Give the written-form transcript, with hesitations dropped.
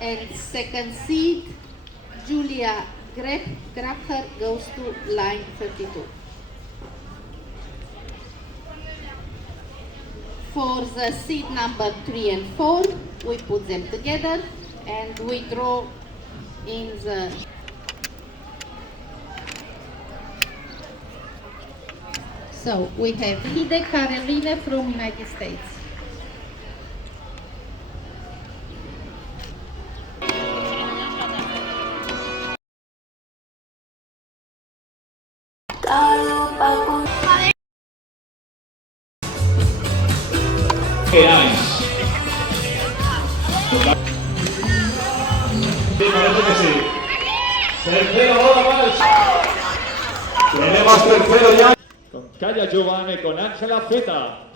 And second seed, Julia Gracher goes to line 32. For the seed number 3 and 4, we put them together and we draw in the So we have Hide Carolina from United States. ¿Qué hay? Sí, parece que sí. Tercero ahora para el... Tenemos tercero ya. Con Calla Giovanni, con Ángela Feta.